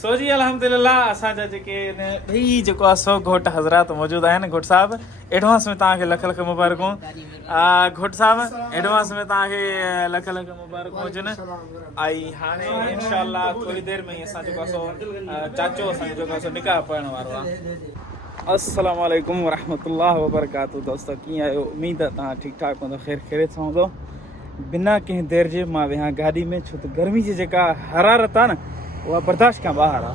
सो जी अल्हम्दुलिल्लाह असांजा जेके ॿई जेको आहे सो घोट हज़रात मौजूदु आहिनि। घोट साहिबु एडवांस में तव्हांखे लख लख मुबारकूं। घोट साहिबु एडवांस में तव्हांखे लख लख मुबारकूं हुजनि। ऐं हाणे इंशाअल्लाह थोरी देरि में ई असां जेको आहे सो चाचो असांजो जेको आहे सो निकाह पढ़ण वारो आहे। अस्सलामु अलैकुम वरहमतुल्लाह वबरकातुहू। दोस्तो कीअं आहियो? उमेद आहे तव्हां ठीकु ठाक हूंदो, ख़ैर ख़ैरियत सां हूंदो। बिना कंहिं देरि जे मां वेहां गाॾी में, छो त गर्मी जी जेका हरारत आहे न उहा बर्दाश्त खां ॿाहिरि आहे।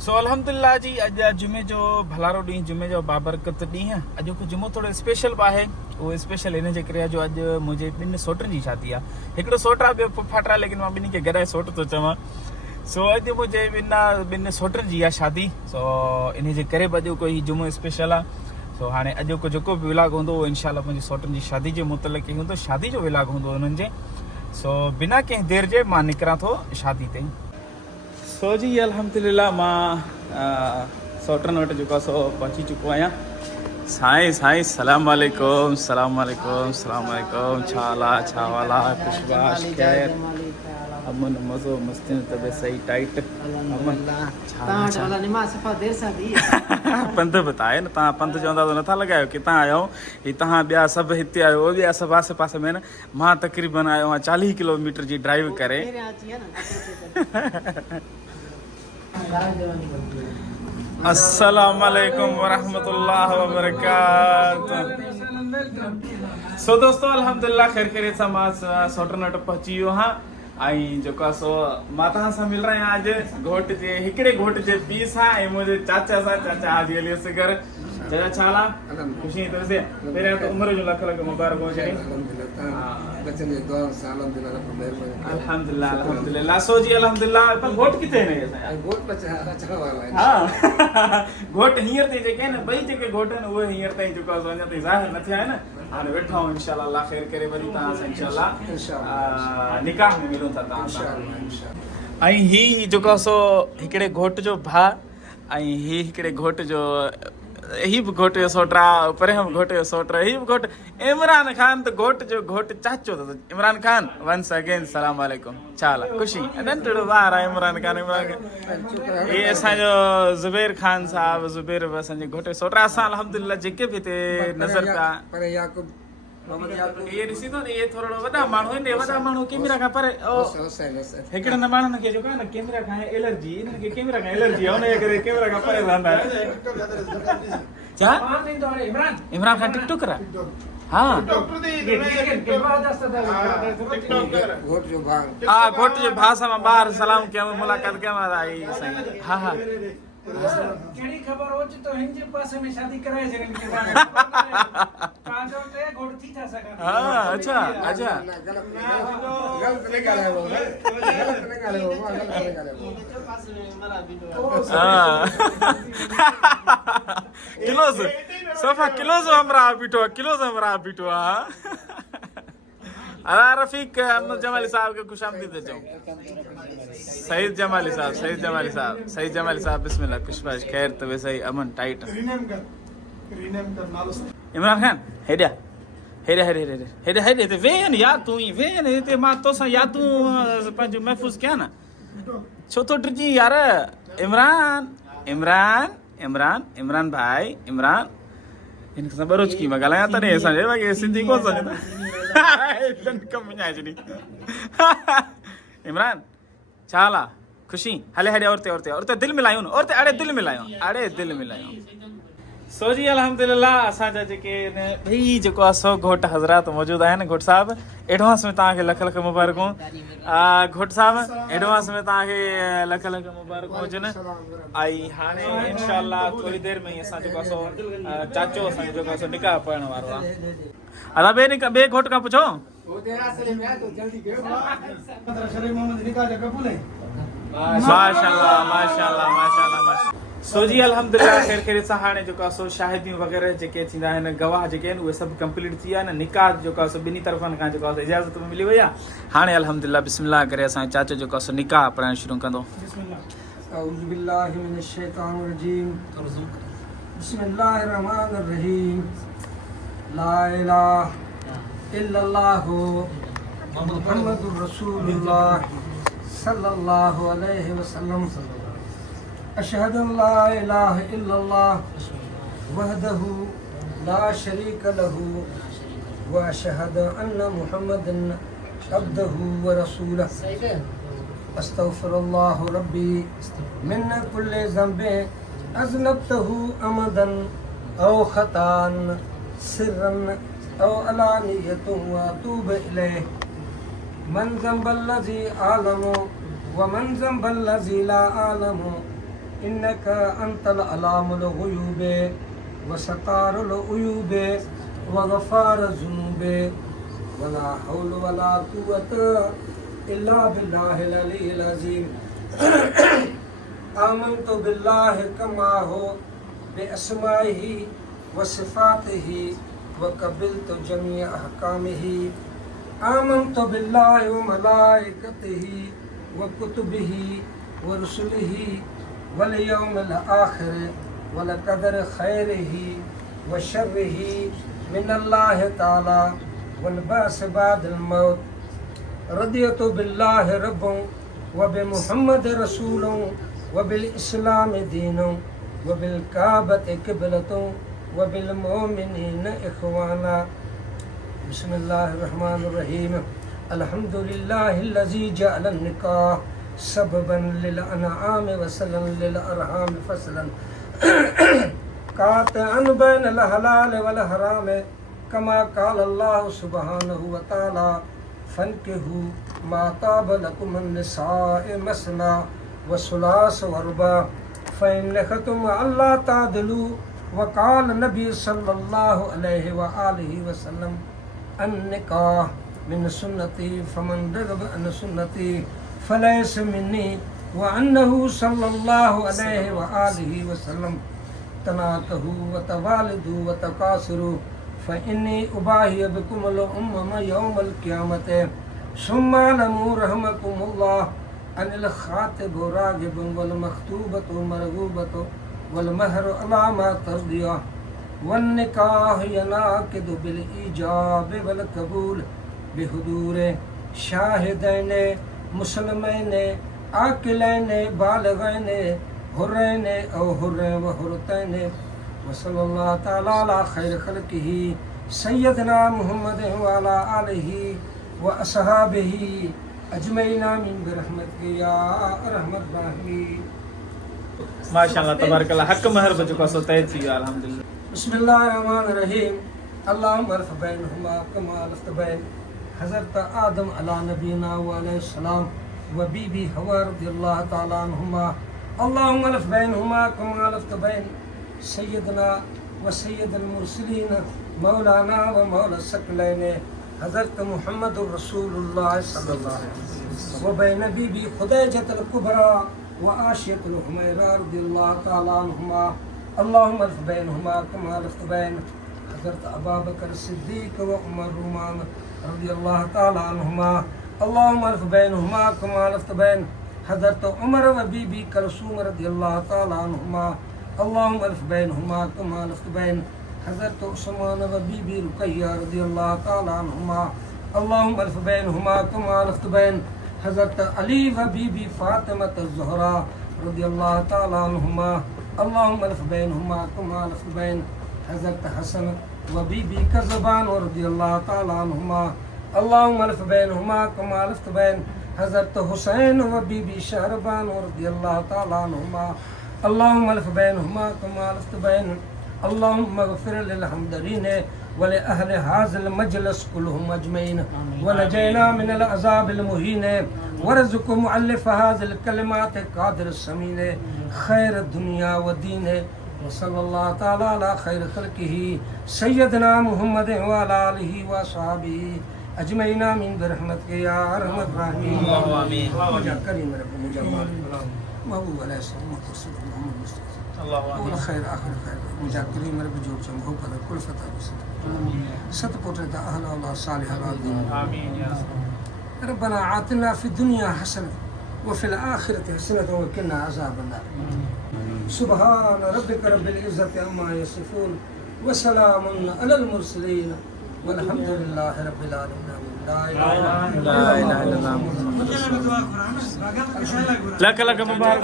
सो अल्हम्दुलिल्लाह जी अॼु जुमे जो भलारो ॾींहुं, जुमे जो बाबरकत ॾींहुं। अॼु को जुमो थोरो स्पेशल बि आहे। उहो स्पेशल इन जे करे आहे जो अॼु मुंहिंजे ॿिनि सोटनि जी शादी आहे। हिकिड़ो सोट आहे, ॿियो फुफाट आहे, लेकिन मां ॿिन्ही खे गॾाए सोट थो चवां। सो अॼु मुंहिंजे ॿिनि सोटनि जी आहे शादी। सो इन जे करे बि अॼु कोई जुमो स्पेशल आहे। सो हाणे अॼु को जेको बि विलाग हूंदो उहो इंशाअल्लाह मुंहिंजी सोटनि जी शादी जे मुतलिक़ ई हूंदो, शादी जो विलाग हूंदो उन्हनि जे। सो बिना कंहिं देरि जे मां निकिरां थो शादी ते। सो जी अल्हम्दुलिल्लाह मां सोटनि वटि जेको आहे सो पहुची चुको आहियां। साईं सलाम वालेकुम, सलाम वालेकुम, सलाम वालेकुम। छा हाल आहे, छा वाला, खुशबाश, ख़ैर, अमन, मज़ो, मस्ती, तबियत सही, टाइट, अमन। पंध बताए न, तव्हां पंध चवंदा त नथा लॻायो किथां आहियो। ही तव्हां ॿिया सभु हिते आहियो, ॿिया सभु आसे पासे में न। मां तक़रीबन आयो आहियां 40 किलोमीटर जी ड्राइव करे। अस्सलाम वालेकुम वरहमतुल्लाह वबरकातुहू। सो दोस्तो अल्हम्दुलिल्लाह ख़ैर ख़ैरियत सां मां सोटनि वटि पहुची वियो आहियां। ऐं जेको आहे सो मां तव्हां सां मिल रहियो आहियां अॼु घोट जे, हिकिड़े घोट जे पीउ सां ऐं मुंहिंजे चाचा सां। चाचा हाजी अली असगर। चाचा छा हाल आहे? ख़ुशी तो से पहिरियां त उमिरि जो लख लख मुबारक हुजे। अल्हम्दुलिल्लाह अल्हम्दुलिल्लाह। सो जी अल्हम्दुलिल्लाह। पर घोट किथे आहिनि? घोट हींअर ताईं जेके आहिनि ॿई जेके घोट आहिनि उहे हींअर ताईं जेको आहे अञा ताईं ज़ाहिर न थिया आहिनि। हाणे वेठा आहियूं इंशाअल्लाह, अल्लाह ख़ैर करे वरी तव्हां सां इंशाअल्लाह निकाह में मिलूं था तव्हां सां। ऐं ही जेको आहे सो हिकिड़े घोट जो भाउ ऐं ही हिकिड़े घोट जो, ही बि घोट जो सोट आहे, परियां बि घोट जो सोट आहे। ही बि घोट इमरान ख़ान, त घोट जो घोट चाचो अथसि इमरान ख़ान। वंस अगेन सलाम वालेकुम। छा हाल आहे? ख़ुशी नंढड़ो ॿार आहे इमरान ख़ान। इहे असांजो ज़ुबैर ख़ान साहिबु, ज़ुबैर बि असांजे घोट जो सोट आहे। असां अल्हम्दुलिल्लाह जेके बि हिते नज़र पिया ये ॾिसी थो न, इहे थोरो वॾा माण्हू आहिनि। वॾा माण्हू कैमरा खां परे, हिकिड़े न माण्हुनि खे जेको आहे न कैमरा खां एलर्जी, इन्हनि खे कैमरा खां एलर्जी आहे, हुनजे करे कैमरा खां परे रहंदा आहिनि। छा इमरान ख़ान टिकटॉकर आहे? हाँ घोट जे भाउ सां मां ॿाहिरि सलाम कयमि, मुलाक़ात कयमि। हा हा केड़ी खबर हो तो हिन जे पासे में शादी कराए जगन के बाद पांचो ते घोड़ थी था सका। हां अच्छा अच्छा गलत निकाले वो, गलत निकाले वो, गलत निकाले वो पास में हमारा वीडियो। किलोज सोफा किलोज हमरा बीठो अरे रफीक अहमद जमाली साहब के खुशामदीद चओ। सईद जमाली साहब बिस्मिल्लाह, खुशबाश, खैर, तबे सही, अमन, टाइट। रीनेम कर नालो इमरान खान। हेडा हेडे वेन या तू ही वेन हिते मां तोसां या तू पंहिंजो महफ़ूज़ कया न। छो तो टिजी यार? इमरान भाई, इमरान इन सां बरोच की मां ॻाल्हायां तॾहिं असांजे बाक़ी सिंधी कोन सम्झंदा। इमरान छा हाल आहे? ख़ुशी हले हेॾे औरते दिलि मिलायूं न, अड़े दिलि मिलायूं। सो जी अल्हम्दुलिल्लाह असांजा जेके ॿई जेको आहे सो घोट हज़रात मौजूदु आहिनि। घोट साहिबु एडवांस में तव्हांखे लख लख मुबारकूं। घोट साहिबु एडवांस में तव्हांखे लख लख मुबारकूं हुजनि। ऐं हाणे इंशाअल्लाह थोरी देरि में ई असां जेको आहे सो चाचो असांजो जेको आहे सो निकाह पढ़ण वारो आहे। अदा ॿिए घोट खां पुछो। माशाअल्लाह। सो जी अल्हम्दुलिल्लाह ख़ैर ख़ैरियत सां हाणे जेको आहे सो शाहिदियूं वग़ैरह जेके थींदा आहिनि, गवाह जेके आहिनि उहे सभु कंप्लीट थी विया आहिनि। निकाह जेको आहे सो ॿिन्ही तरफ़नि खां जेको आहे इजाज़त मिली वई आहे। हाणे अल्हम्दुलिल्लाह बिस्मिल्लाह करे असांजो चाचो जेको आहे सो निकाह पढ़णु शुरू कंदो। अऊज़ु बिल्लाहि मिनश शैतानिर रजीम। बिस्मिल्लाहिर रहमानिर रहीम। ला इलाहा इल्लल्लाहु मुहम्मदुर रसूलुल्लाह सल्लल्लाहु अलैहि वसल्लम। अशहदु अन ला इलाहा इल्लल्लाह वहदहु ला शरीक लहु व अशहदु अन्न मुहम्मदन अब्दुहु व रसूलुहु। अस्तगफिरुल्लाह रब्बी मिन कुल्लि ज़ंबिन अज़नबतहु अमदन औ खतान सिर्रन औ अलानियतन व अतूबु इलैहि। मन ज़ंबल्लज़ी आलमु व मन ज़ंबल्लज़ी ला आलमु इन्नका अंतल अलामुल गुयूबे व सतारुल उयूबे व गफ़ार ज़ुनूबे वला हौल वला कुव्वता इल्ला बिल्लाहिल अलिय्यिल अज़ीम। आमनतु बिल्लाहि कमा हो बिअस्माइहि व सिफ़ातिहि व क़बिलतु जमीअ अहकामिहि। आमनतु बिल्लाहि व मलाइकतिहि व कुतुबिहि व रुसुलिहि वल यौमिल आखिर वल क़दर खैरिहि व शर्रिहि मिनल्लाहि तआला वल बअस बअदल मौत। रदियतु बिल्लाहि रब्बन व बिमुहम्मद रसूलन व बिल इस्लाम दीनन व बिल काबति क़िबलतन व बिल मोमिनीन इख़वाना। बिस्मिल्लाहिर रहमानिर रहीम। अल्हम्दुलिल्लाहिल्लज़ी जअल निकाह सबबन लिल अनआम व सलन लिल अरहाम फसलन कातअन बैनल हलाल वल हराम कमा क़ाल अल्लाहु सुब्हानहु व तआला फन्किहू मा ताब लकुम मिन निसाइ मसना व सुलास व रुबा फ़इन खफ्तुम अल्ला तादिलू व क़ाल नबी सल्लल्लाहु अलैहि व आलिहि वसल्लम अन निकाह मिन सुन्नती फमन रग़िब अन सुन्नती फलैस मिन्नी व अन्नहु सल्लल्लाहु अलैहि व आलिहि वसल्लम तनाकहू व तवालिदू व तकासरू फ़इन्नी उबाही बिकुमुल उम्मम यौमल क़ियामत सुम्मा लमू रहमकुमुल्लाह अनिल खातिबु रागिबुन वल मख्तूबतु मरगूबतु वल महरु अला मा तर्दिया वन निकाह यनाकिदु बिल ईजाब वल कबूल बिहुदूर शाहिदैन मुसलमैन आकिलैन बालिगैन हुरैन औ हुर्रैन व हुरतैन व सल्लल्लाहु तआला अला खैर खल्क़िही सय्यदना मुहम्मद व अला आलिही व अस्हाबिही अजमईन आमीन बिरहमतिक या अरहमर राहिमीन। माशाअल्लाह तबारकल्लाह हक महर बचो का सो तय थी वियो अल्हम्दुलिल्लाह। बिस्मिल्लाहिर्रहमानिर्रहीम। अल्लाहुम्मा अल्फ़ बैनहुमा कमा अल्फ़त बैन हज़रत आदम अला नबीना व अलैहिस्सलाम व बीबी हवा रज़ियल्लाहु तआला अन्हुमा। अल्लाहुम्मा अल्फ़ बैनहुमा कमा अल्फ़त बैन सय्यदना व सय्यदुल मुरसलीन मौलाना व मौला सकलैन हज़रत मुहम्मदुर रसूलुल्लाह सल्लल्लाहु अलैहि वसल्लम व बैन बीबी खुदैजतुल कुबरा व आशियतुल हुमैरा रज़ियल्लाहु तआला अन्हुमा। अल्लाहुम्मा अल्फ़ बैनहुमा कमा अल्फ़त बैन हज़रत अबू बकर सिद्दीक़ व उमर रुमान रज़ियल्लाहु तआला अन्हुमा। अल्लाहुम्मा अल्फ़ बैनहुमा कमा अल्फ़त बैन हज़रत उमर व बीबी कुलसूम रज़ियल्लाहु तआला अन्हुमा। अल्लाहुम्मा अल्फ़ बैनहुमा कमा अल्फ़त बैन हज़रत उस्मान व बीबी रुक़ैया रज़ियल्लाहु तआला अन्हुमा। अल्लाहुम्मा अल्फ़ बैनहुमा कमा अल्फ़त बैन हज़रत अली व बीबी फ़ातिमा ज़हरा रज़ियल्लाहु तआला अन्हुमा। अल्लाहुम्मा अल्फ़ बैनहुमा कमा अल्फ़त बैन हज़रत हसन व बीबी क़ज़बान रज़ियल्लाहु तआला अन्हुमा। अल्लाहुम्मा अल्फ़ बैनहुमा कमा अल्फ़त बैन हज़रत हुसैन व बीबी शहरबान रज़ियल्लाहु तआला अन्हुमा। अल्लाहुम्मा अल्फ़ बैनहुमा कमा अल्फ़त बैन अल्लाहुम्मा अग़फ़िर लिल हमदरीन व लि अहलि हाज़िल मजलिस कुल्लुहुम अजमईन व नजैना मिनल अज़ाबिल मुहीन वरज़ुक़ मुअल्लिफ़ हाज़िल कलिमात क़ादिर समीन खैर दुनिया व दीन व सल्लल्लाहु तआला अला खैर खल्क़िही सय्यदना मुहम्मद व अला आलिही व अस्हाबिही अजमईन आमीन बिरहमतिक या अरहमर राहिमीन। आमीन। मुझा करीम रब मुझा महबूब अलैहिस्सलाम मोहम्मद मुस्तफ़ा अल्लाहु और आमीन। खैर आखिर खैर मुझा करीम रब जो चमहो पर कुल फता सत पोटे दा अहला व सालिह आमीन। आमीन या रब्बना आतिना फि दुनिया हसनत व फिल आखिरति हसनत व क़िना अज़ाबन नार। सुब्हान रब्बिका रब्बिल इज़्ज़ति अम्मा यसिफून व सलामुन अलल मुरसलीन वल्हम्दुलिल्लाहि रब्बिल आलमीन। ला इलाहा ला इलाहा इल्लल्लाह मुहम्मद रसूलुल्लाह। लख लख मुबारक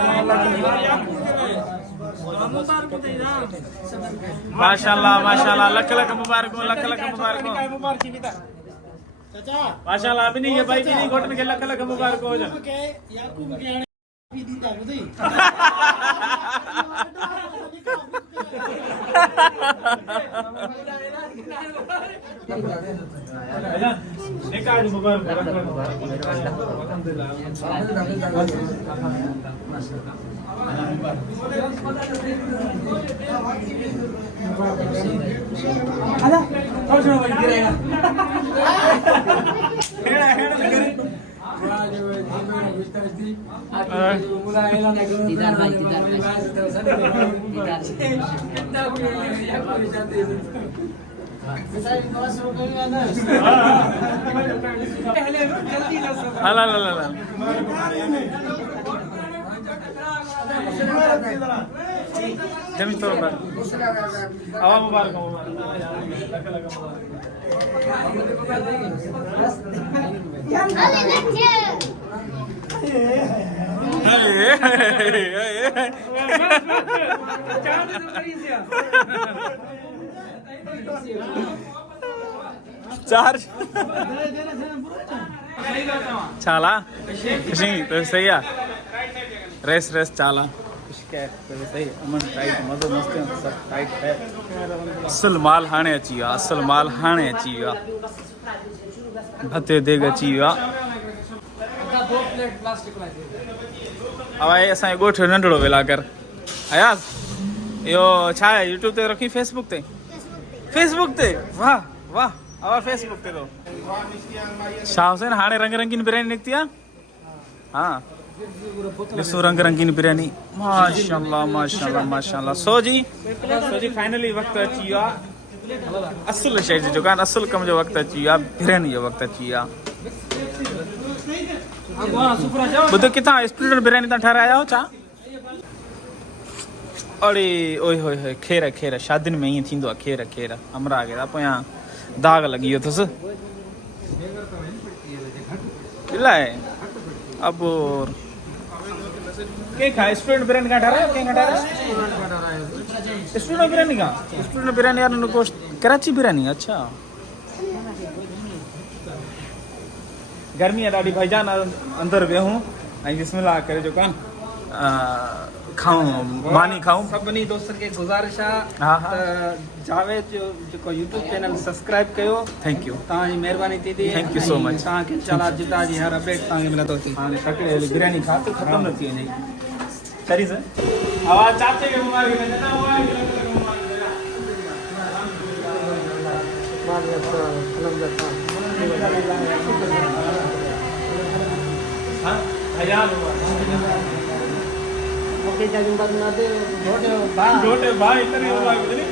माशाल्लाह माशाल्लाह लख लख मुबारक लख लख मुबारक माशाल्लाह अभी नहीं ये भाई भी नहीं घोटन के लख लख मुबारक हो जा निकाल मुबारक आजा और सुनो भाई गिरेगा दीदार भाई पहले जल्दी दस ला ला ला ला जमी तो आवा मुबारक लख लख चार्ज చాలా ఖుషి तो सही है रेस रेस చాలా खुश क्या तो सही अमन टाइट मज़ो मस्त सब टाइट है असल माल हाणे अची वियो असल माल हाणे अची वियो भते देग अची वियो अब आहे असांजो ॻोठु नंढड़ो वेलागर अयाज़ इहो छा आहे यूट्यूब ते रखी फेसबुक ते वाह वाह अब फेसबुक ते तो शाह हुसैन हाणे रंग रंगीन बिरयानी निकती आहे हाँ ॾिसो रंग रंगीन बिरयानी माशाल्लाह माशाल्लाह माशाल्लाह सो जी फाइनली वक़्तु अची वियो आहे असुल शइ जी दुकान असुल कम जो वक़्तु अची वियो आहे बिरयानी जो वक़्तु अची वियो आहे ॿुधो किथां स्टूडेंट बिरयानी तव्हां ठाराया आहियो छा अड़े ओए होए होए खेर खेर शादियुनि में ईअं थींदो आहे खेर खेर अमरा खे पोयां दाग लॻी वियो अथसि इलाही अब कंहिंखां स्टूडेंट बिरयानी खां ठारायो कंहिंखां ठारायो स्टूडेंट बिरयानी यार गोश्त कराची बिरयानी अच्छा गर्मी आहे ॾाढी भाईजान अंदरि वियऊं ऐं बिस्मिल्लाह करे जेको आहे खाऊं मानी खाऊं सभिनी दोस्तनि खे गुज़ारिश आहे हा हा जावेद जो जेको यूट्यूब चैनल सब्सक्राइब कयो थैंक यू तव्हांजी महिरबानी थींदी Thank you so much. तव्हांखे इंशाल्लाह जिता जी हर अपडेट तव्हांखे मिलंदो हाणे तकड़े बिरयानी खा तो ख़त्म न थी वञे सही सर आवाज़ चाचे खे मुबारक ॾिना छोटे भाई इतने मुबारक ॾिनी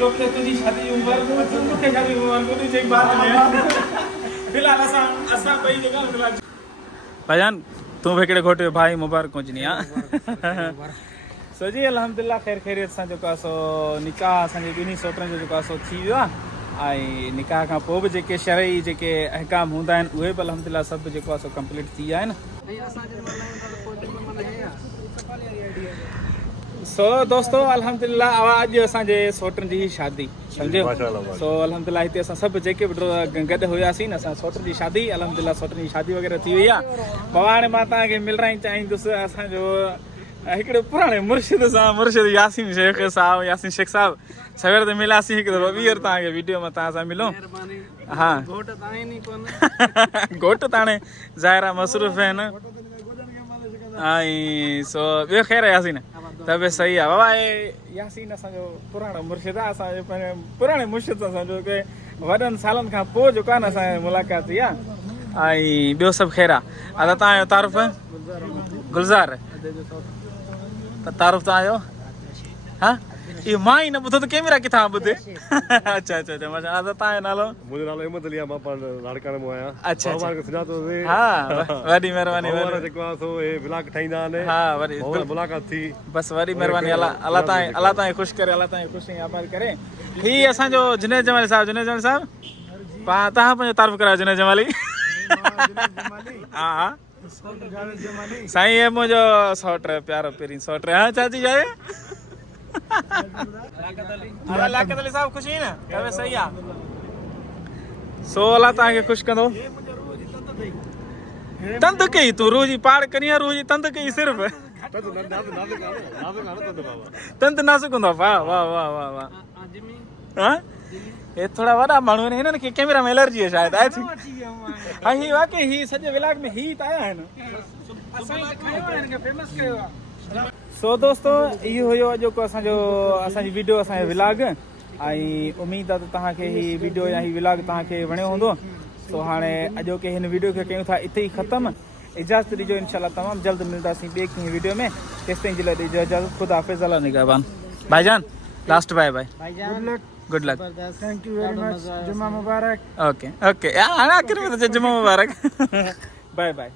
तोखे तुंहिंजी शादी जी मुबारक तूं मूंखे शादी जी मुबारक ॾिनी एक बात है फिलहाल असां ॿई जॻह फिलहाल भाईजान तूं बि हिकिड़े घोट जो भाई मुबारक हुजनी आहे सो जी अल्हम्दुलिल्लाह ख़ैर ख़ैरियत सां जेको आहे सो निकाह असांजे ॿिन्ही सोटनि जो जेको आहे सो थी वियो आहे ऐं निकाह खां पोइ बि जेके शरई जेके अहकाम हूंदा आहिनि उहे बि अल्हम्दुलिल्लाह सभु जेको आहे सो कंप्लीट थी विया आहिनि सो दोस्तो अल्हम्दुलिल्लाह अॼु असांजे सोटनि जी शादी सम्झो सो अल्हम्दुलिल्लाह हिते असां सभु जेके बि गॾु हुयासीं न असां सोटनि जी शादी अल्हम्दुलिल्लाह सोटनि जी शादी वग़ैरह थी वई आहे बाबा हाणे मां तव्हांखे मिलराइण चाहींदुसि असांजो हिकिड़े पुराणे मुर्शिद सां मुर्शिद यासीन शेख साहिबु सवेर ते मिलियासीं हिकु दफ़ो ॿीहर तव्हांखे वीडियो में तव्हां सां मिलूं हा घोट त हाणे ज़ाहिरा मसरूफ़ आहिनि ऐं सो ॿियो ख़ैरु यासीन त बि सही आहे बाबा यासीन असांजो पुराणो मुर्शिद आहे असांजो पंहिंजे पुराणे मुर्शिद सां सम्झो की वॾनि सालनि खां पोइ जेको आहे न असांजी मुलाक़ात थी आहे ऐं ॿियो सभु ख़ैरु आहे अदा तव्हांजो तारुफ़ गुलज़ार त तारुफ़ तव्हांजो हा इहो मां ई न ॿुधो त कैमरा किथां ॿुधे अच्छा अच्छा अच्छा मां तव्हांजो नालो मुंहिंजो नालो अहमद अली आहे मां पाण लाड़काणे मां आहियां अच्छा सुञातो हा वॾी महिरबानी जेको आहे सो हे ब्लॉग ठाहींदा आहिनि हा वरी मुलाक़ात थी बसि वॾी महिरबानी अलाह तव्हांखे ख़ुशि करे अलाह तव्हांखे ख़ुशि ऐं आभार करे हीअ असांजो जुनैद जमाल साहिबु तव्हां पंहिंजो तारीफ़ करायो जुनैद जमाली हा साईं हे मुंहिंजो सौट प्यारो पहिरीं सौट हा चाची जाए लाकत अली साहब ख़ुशि न तवे सही आहे सो अला तव्हांखे ख़ुशि कंदो तंद कई तूं रूह जी पाड़ कनी रूह जी तंद कई सिर्फ़ तंद नाज़ुक हूंदो आहे वाह वाह वाह वाह वाह हा हे थोरा वॾा माण्हू आहिनि हिननि खे कैमरा में एलर्जी आहे शायदि आहे हा ही वाकई ही सॼे विलाग में ही त आया आहिनि सो दोस्तो इहो हुयो जेको असांजी वीडियो असांजो विलाग ऐं उमेद आहे त तव्हांखे ही वीडियो या ही विलाग तव्हांखे वणियो हूंदो सो हाणे अॼोके हिन वीडियो खे कयूं था हिते ई ख़तमु इजाज़त ॾिजो इनशाला तमामु जल्द मिलंदासीं ॿिए कंहिं वीडियो में तेसिताईं जे लाइ ॾिजो इजाज़त ख़ुदा हाफ़िज़ अल्लाह निगहबान भाईजान last bye bye good luck thank you very much जुमा मुबारक ओके ओके हाणे आख़िर में त जुमा मुबारक बाय बाय